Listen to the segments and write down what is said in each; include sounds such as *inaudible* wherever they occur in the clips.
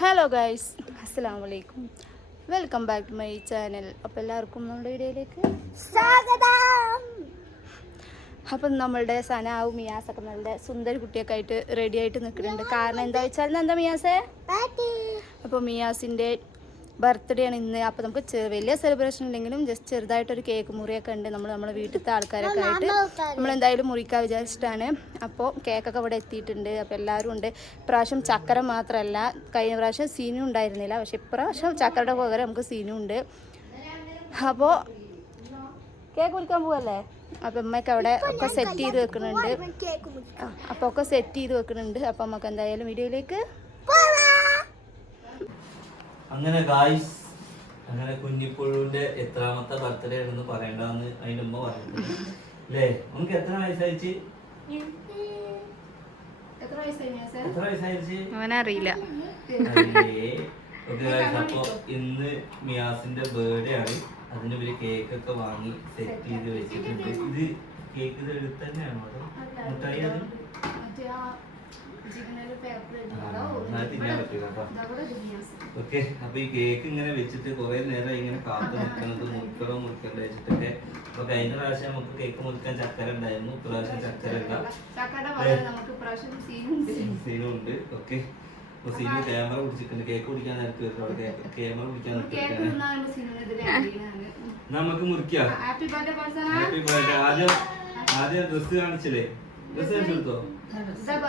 Hello guys അസ്സാം വലൈക്കും welcome back to my channel അപ്പോൾ എല്ലാവർക്കും നമ്മുടെ വീഡിയോയിലേക്ക് സ്വാഗതം. അപ്പം നമ്മളുടെ സനാവും മിയാസൊക്കെ നല്ല സുന്ദര കുട്ടിയൊക്കെ ആയിട്ട് റെഡി ആയിട്ട് നിൽക്കുന്നുണ്ട്. കാരണം എന്താ വെച്ചാൽ എന്താ മിയാസേ? അപ്പോൾ മിയാസിന്റെ ബർത്ത്ഡേ ആണ് ഇന്ന്. അപ്പോൾ നമുക്ക് വലിയ സെലിബ്രേഷൻ ഇല്ലെങ്കിലും ജസ്റ്റ് ചെറുതായിട്ടൊരു കേക്ക് മുറിയൊക്കെ ഉണ്ട് നമ്മൾ നമ്മുടെ വീട്ടിലത്തെ ആൾക്കാരൊക്കെ ആയിട്ട്. നമ്മൾ എന്തായാലും മുറിക്കാൻ വിചാരിച്ചിട്ടാണ്. അപ്പോൾ കേക്കൊക്കെ ഇവിടെ എത്തിയിട്ടുണ്ട്. അപ്പോൾ എല്ലാവരും ഉണ്ട്. ഇപ്രാവശ്യം ചക്കര മാത്രമല്ല കഴിഞ്ഞ പ്രാവശ്യം സീനും ഉണ്ടായിരുന്നില്ല. പക്ഷെ ഇപ്രാവശ്യം ചക്കരയുടെ പകരം നമുക്ക് സീനും ഉണ്ട്. അപ്പോൾ കേക്ക് മുറിക്കാൻ പോവല്ലേ? അപ്പം അമ്മയ്ക്ക് അവിടെ ഒക്കെ സെറ്റ് ചെയ്ത് വെക്കുന്നുണ്ട്. അപ്പൊ അപ്പോൾ ഒക്കെ സെറ്റ് ചെയ്ത് വെക്കുന്നുണ്ട്. അപ്പോൾ നമുക്ക് എന്തായാലും വീഡിയോയിലേക്ക് അങ്ങനെ ഗായ്സ് അങ്ങനെ കുഞ്ഞിപ്പുഴുവിന്റെ എത്രാമത്തെ ബർത്ത്ഡേ ആണെന്ന് പറയണ്ടെന്ന് അതിന്റെ ഉമ്മ പറഞ്ഞിട്ടുണ്ട്. അല്ലേ നമുക്ക് എത്ര വയസ്സായിച്ച്? എത്ര വയസ്സായിച്ച്? അവനറിയില്ല. അപ്പൊ ഇന്ന് മിയാസിന്റെ ബർത്ത്ഡേ ആണ്. അതിന് ഒരു കേക്ക് ഒക്കെ വാങ്ങി സെറ്റ് ചെയ്ത് വെച്ചിട്ടുണ്ട്. ഇത് കേക്ക് ഇത് എടുത്ത് തന്നെയാണോ അതോ മുട്ടായി അത്? ഓക്കെ അപ്പൊ ഈ കേക്ക് ഇങ്ങനെ വെച്ചിട്ട് കുറെ നേരം ഇങ്ങനെ കാത്തു നിൽക്കുന്നത് മുറിക്കണോ മുറിക്കണ്ടോ വെച്ചിട്ടൊക്കെ. അപ്പൊ കഴിഞ്ഞ പ്രാവശ്യം നമുക്ക് കേക്ക് മുറിക്കാൻ ചക്കര ഉണ്ടായിരുന്നു. ഇപ്രാവശ്യം ചക്കര സീനുണ്ട്. ഓക്കെ. അപ്പൊ സീനു ക്യാമറ പിടിച്ചിട്ടുണ്ട്. കേക്ക് പിടിക്കാൻ നേരത്തെ ക്യാമറ പിടിക്കാൻ നമുക്ക് മുറിക്കാം. ഹാപ്പി ബർത്ത്ഡേ പർസണ ഹാപ്പി ബർത്ത്ഡേ ആദ്യം ആദ്യം ഡ്രസ് കാണിച്ചില്ലേ? കാണിച്ചെടുത്തോ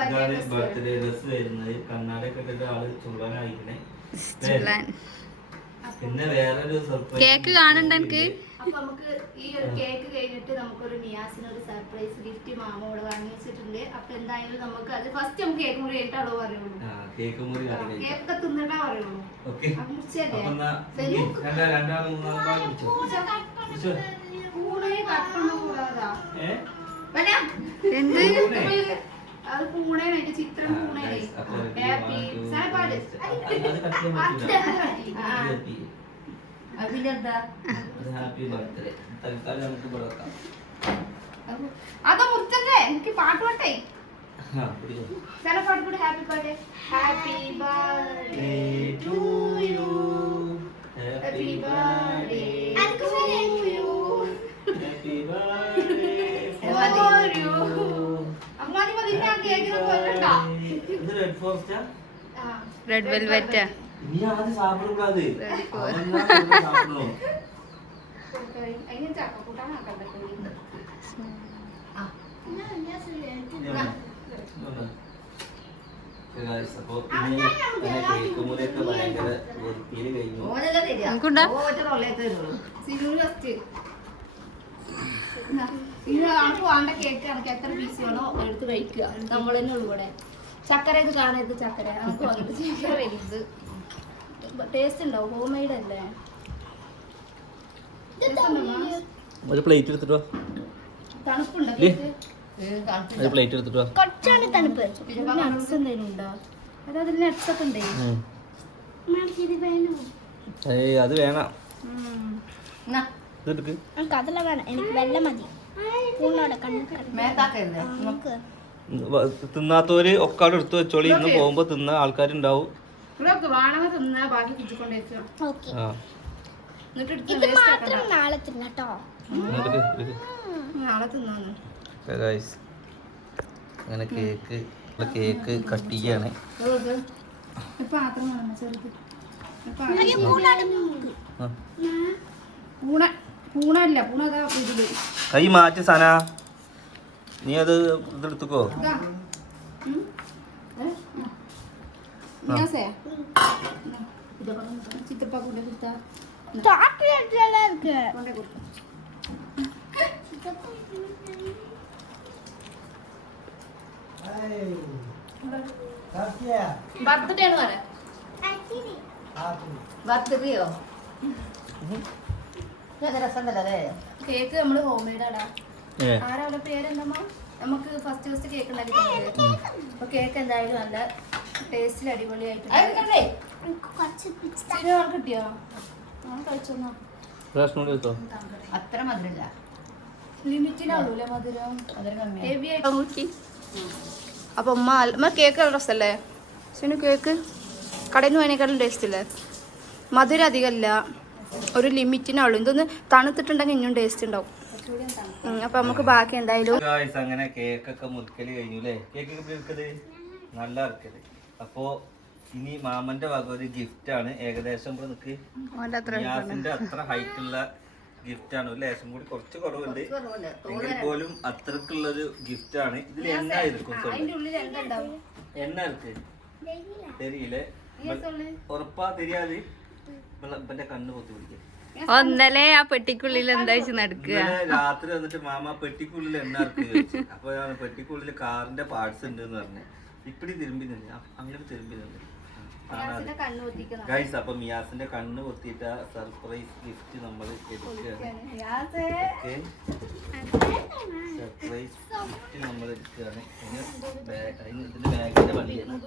ഇതാണ് ബർത്ത്ഡേ ഡ്രസ് വരുന്നത്. കണ്ണാടൊക്കെ ഇട്ടിട്ട് ആൾ ചുള്ളനായിരിക്കണേ പിന്നെ വേറൊരു സർപ്രൈസ് കേക്ക് കാണണ്ട എനിക്ക്. അപ്പൊ നമുക്ക് ഈ ഒരു കേക്ക് കഴിഞ്ഞിട്ട് നമുക്കൊരു നിയാസിന് ഒരു സർപ്രൈസ് ഗിഫ്റ്റ് മാമോട് വാങ്ങി വെച്ചിട്ടുണ്ട്. അപ്പൊ എന്തായാലും നമുക്ക് അത് ഫസ്റ്റ് നമുക്ക് കേക്ക് മുറി കഴിഞ്ഞിട്ടാണോ പറയുള്ളൂ. ആ കേക്ക് മുറി കാണിക്കാം കേക്ക് തിന്നിട്ടാ പറയുള്ളൂ. മുറിച്ചല്ലേ കുടിച്ചോ കട്ടണം കൂടാതാ ഏ എന്ത് പൂണെ? അത് പൂണേനായിട്ട് ചിത്രം ആ, പൂണേ guys, അപ്പൊ ready, happy one, two, സാപ്പാട് three, അത് അത് cut ചെയ്യാൻ പറ്റൂല. അത് cut ചെയ്യ്. അതിലെന്താ അത് ഹാപ്പി ബർത്ത്ഡേ തൽക്കാലം നമുക്ക് ഇവിടെ വെക്കാം അതാ മുറിച്ചല്ലേ എനിക്ക് പാട്ട് പാട്ടേ ആ, പിടിച്ചോ. ചില പാട്ട് കൂടെ happy birthday happy birthday to you. Happy birthday red ഫോറസ്റ്റാ red നീ ആദ്യം സാപ്പിടാതെ എത്ര പീസ് എടുത്ത് കഴിക്കുക. നമ്മൾ തന്നെ ചക്കര. ഇത് കാണരുത് ചക്കര വലുത്. ടേസ്റ്റ് ഉണ്ടാവും. ഹോം മെയ്ഡ് അല്ലേ ഒരു പ്ലേറ്റ് എടുത്തിട്ട് വാ. തണുപ്പുണ്ടോ ഒരു പ്ലേറ്റ് എടുത്തിട്ട് വാ. കൊച്ചാണ് തണുപ്പ്. നട്സ് എന്തെങ്കിലും ഉണ്ടോ? അതായത് നട്സ് ഒക്കെ ഉണ്ടേ? ഏയ് അത് വേണം. അതല്ല വേണം. എനിക്ക് വെള്ളം മതി. പൂണ്ണോടെ കണ്ണു തിന്നാത്തവര് ഒക്കെ അവിടെ എടുത്ത് വെച്ചോളി. ഇന്ന് പോകുമ്പോ തിന്ന ആൾക്കാരുണ്ടാവും. അങ്ങനെ കേക്ക് കേക്ക് കട്ട് ചെയ്യാണ്. കൈ മാറ്റി സന. നീ അത് ഇതെടുത്തുക്കോ? ബർത്ത്ഡേ ആണ് പറയാ ബർത്ത്ഡേയോ? രസം കേക്ക് നമ്മൾ ഹോം മെയ്ഡാടാ ആരാ അവളുടെ പേരെന്തമ്മ നമുക്ക് ഫസ്റ്റ് ഫസ്റ്റ് കേക്ക് ഉണ്ടാക്കി അപ്പൊ കേക്ക് എന്തായാലും നല്ല ടേസ്റ്റിൽ അടിപൊളിയായിട്ട് കിട്ടിയോ? അത്ര മധുരമില്ല. ലിമിറ്റിനാവൂലേ മധുരം? മധുരം കമ്മിയാണ്. ഹെവി അപ്പൊ ഉമ്മ ഉമ്മ കേക്ക് രസല്ലേ? സിനു കേക്ക് കടയിൽ നിന്ന് വേണേക്കാളും ടേസ്റ്റ് ഇല്ലേ? മധുരം അധികമല്ല ഒരു ലിമിറ്റിനുള്ളൂ ഇതൊന്ന് തണുത്തിട്ടുണ്ടെങ്കിൽ ഇനിയും ടേസ്റ്റ് ഉണ്ടാവും. അപ്പൊ നമുക്ക് ബാക്കി എന്തായാലും അങ്ങനെ കേക്കൊക്കെ മുറിക്കൽ കേക്ക് ഒക്കെ നല്ല ഇറക്കൽ അപ്പോ ഇനി മാമന്റെ വക ഒരു ഗിഫ്റ്റ് ആണ്. ഏകദേശം ഇവിടെ നിക്ക്. അത്ര ഹൈറ്റ് ഉള്ള ഗിഫ്റ്റ് ആണ്. ലേശം കൂടി കുറച്ച് കുറവുണ്ട്. എങ്കിൽ പോലും അത്രക്കുള്ള ഒരു ഗിഫ്റ്റ് ആണ്. ഇതിൽ എണ്ണ ആയിരിക്കും എണ്ണ ഇരിക്കും തെരിയില്ലേ? ഉറപ്പാ തെരിയാതെ കണ്ണ് പൊത്തി പിടിക്കും. ഒന്നല്ലേ ആ പെട്ടിക്കുള്ളിൽ എന്താ വെച്ച് നടക്കുക? രാത്രി വന്നിട്ട് മാമ പെട്ടിക്കുള്ളിൽ എന്നാ അപ്പൊ ഞാൻ പെട്ടിക്കുള്ളിൽ കാറിന്റെ പാർട്സ് ഉണ്ട് എന്ന് പറഞ്ഞു. ഇപ്പിടി തിരുമ്പി നിന്ന്. അങ്ങനെ തിരുമ്പി നിന്ന്. ഗൈസ് അപ്പൊ മിയാസിന്റെ കണ്ണ് പൊത്തിയിട്ട് സർപ്രൈസ് ഗിഫ്റ്റ് നമ്മൾ എടുക്കുകയാണ്. സർപ്രൈസ് ഗിഫ്റ്റ് നമ്മൾ എടുക്കുകയാണ്. ഇതിന്റെ ബാഗിന്റെ വണ്ടിയാണ്.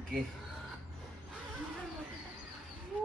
ഓക്കെ വീടേ മാമന്റെ കൂടെ കേറി പോയി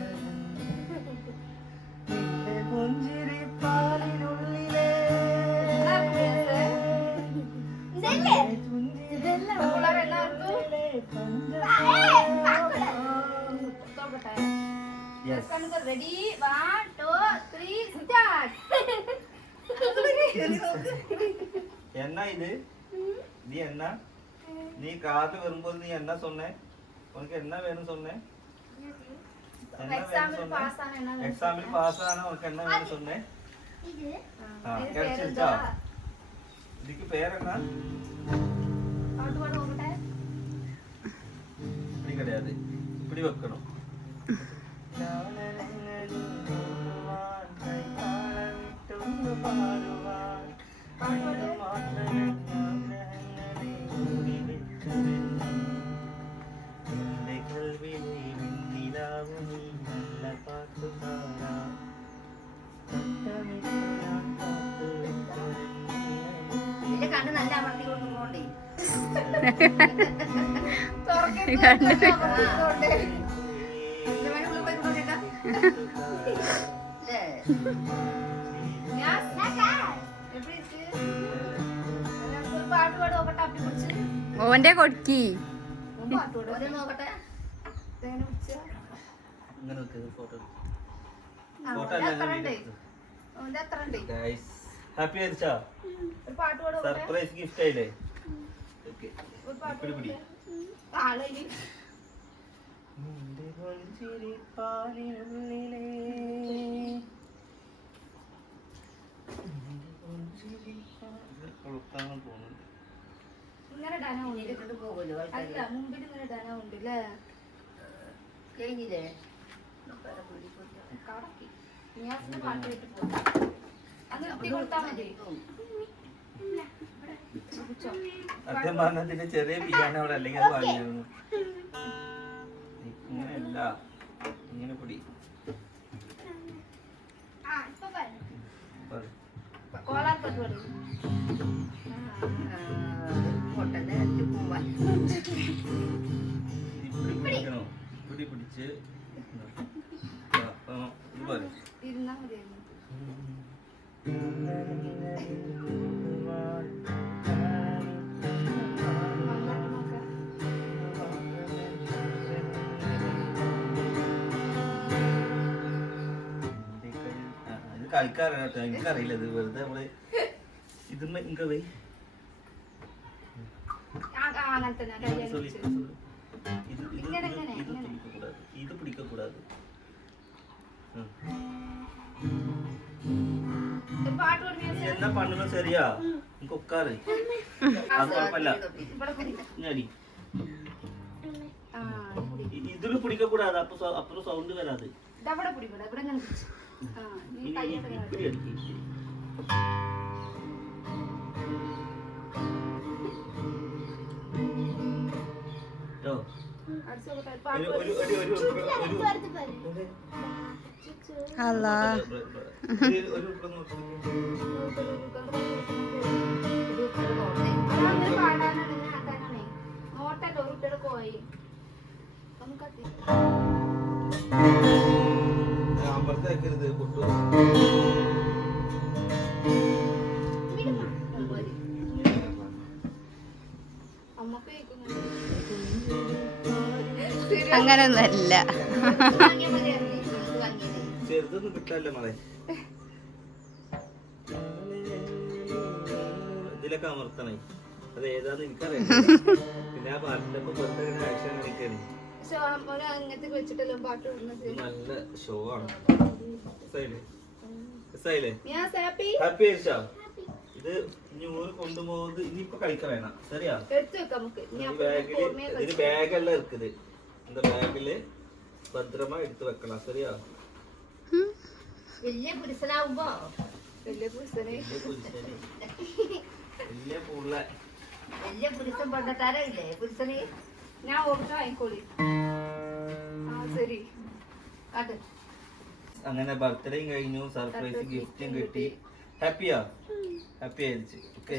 கண்கள் ready one two three start என்ன இது? நீ என்ன? நீ காத்து வரும்போது என்ன சொன்ன? உனக்கு என்ன வேணும் சொன்ன? எக்ஸாமில் பாஸ் ஆனா சொன்ன? கிடைச்சிருச்சா? இதுக்கு பேர் என்ன? இப்படி கிடையாது. இப்படி வைக்கணும். ഉണ്ട് ഗൈസ് ഹാപ്പി സർപ്രൈസ് ഗിഫ്റ്റ് ആയില്ലേ? ഇങ്ങനെ ഇടാനാ ഉണ്ട് പോകുമല്ലോ അല്ല മുമ്പിൽ ഇങ്ങനെ ഇടാനാ ഉണ്ട് അല്ലേ കഴിഞ്ഞില്ലേ കടക്കി നിയാസിന്റെ പാട്ട് കേട്ട് പോകും അത് നിർത്തി കൊടുത്താ മതി. സത്യം പറഞ്ഞതിന്റെ ചെറിയ പിയാനോ അവിടെ അല്ലെങ്കിൽ അത് വാങ്ങിയിരുന്നു. ഇങ്ങനെയല്ല. ഇങ്ങനെ പിടി ആ പിടിച്ച് പാട്. പറ. കോലാർ പാട്ട് ఇంకా ఇంకా రైలేదు వెళ్తే అప్పుడు ఇది ఇంకా వెయ్యి இது பிடிக்க கூடாது என்ன பண்ணணும் சரியா? இங்க உட்காரு. அது குழப்பம் இல்ல. இதுல பிடிக்க கூடாது அப்ப அப்புறம் சவுண்ட் வராது. ഇനി ഞാൻ വിപ്പിൽ എടുത്തിട്ട് കേട്ടോ അല്ല. പോയി നമുക്ക് വെക്കരുത് പൊട്ടു അങ്ങനൊന്നല്ല. ചെറുതൊന്നും കിട്ടാല്ലോ മകളെ ഇതിലൊക്കെ അമർത്തണേ. അത് ഏതാന്ന് എനിക്കറിയാം പിന്നെ ആ പാട്ടിന്റെ ഒപ്പം വെറുതെ ആക്ഷൻ കാണിക്കാണ് പക്ഷെ ഒരു അങ്ങനത്തെ വെച്ചിട്ടല്ലോ പാട്ട് ഇടുന്നത് ഇത് നല്ല ഷോ ആണ് രസായില്ലേ? രസായില്ലേ ഞാൻ ഹാപ്പി ഹാപ്പി ആയിരിച്ചാ ഇത് ഞൂറ് കൊണ്ടുപോകുന്നത് ഇനിയിപ്പോ കഴിക്കാൻ വേണം ശരിയാ എടുത്തു വെക്കാം നമുക്ക് ഇനി ഈ അപ്പൊ ബാഗില് ഓർമ്മയൊക്കെ ഇതിന് ബാഗെല്ലാം இருக்குது இந்த ബാഗില് ഭദ്രമാ എടുത്തു വെക്കണം ശരിയാ വലിയ പുരുഷനാവുമ്പോ വലിയ പുരുഷനെ വലിയ പുരുഷന് വലിയ പുള്ള വലിയ പുരുഷൻ പണ്ടത്താരല്ലേ പുരുഷന് ഞാൻ ഓർമ്മ വാങ്ങിക്കോളി ആ ശരി അത് അങ്ങനെ ബർത്ത്ഡേയും കഴിഞ്ഞു. സർപ്രൈസ് ഗിഫ്റ്റും കിട്ടി. ഹാപ്പിയാ ഹാപ്പി ആയിരിച്ചു. ഓക്കെ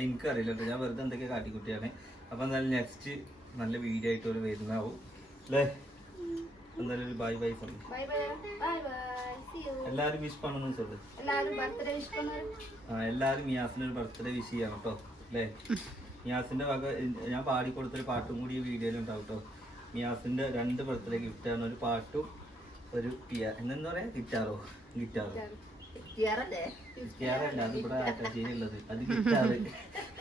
എനിക്കറിയില്ല കേട്ടോ. ഞാൻ വെറുതെ എന്തൊക്കെ കാട്ടിക്കുട്ടിയാണ്. അപ്പൊ എന്തായാലും നെക്സ്റ്റ് നല്ല വീഡിയോ ആയിട്ട് ഒരു വരുന്നാവും അല്ലേ? എന്തായാലും ബൈ ബൈ ബൈ പറഞ്ഞു. എല്ലാരും വിഷ് പണെന്ന് ചൊല്ലു വിഷ് ആ എല്ലാരും മിയാസിന് ഒരു ബർത്ത്ഡേ വിഷ് ചെയ്യാം കേട്ടോ അല്ലേ? *laughs* മിയാസിന്റെ വക ഞാൻ പാടിക്കൊടുത്തൊരു പാട്ടും കൂടി ഈ വീഡിയോയിൽ ഉണ്ടാവും കേട്ടോ മിയാസിന്റെ രണ്ട് ബർത്ത്ഡേ ഗിഫ്റ്റാണ് ഒരു പാട്ടും ഒരു പിയ എന്താ പറയാ? ഗിറ്റാറോ ഗിറ്റാറോ ഗിറ്റാറല്ലേ ഗിറ്റാറല്ല അത് ഇവിടെ ആറ്റാച്ചിയിലുള്ളത് അത് ഗിറ്റാറ് *laughs*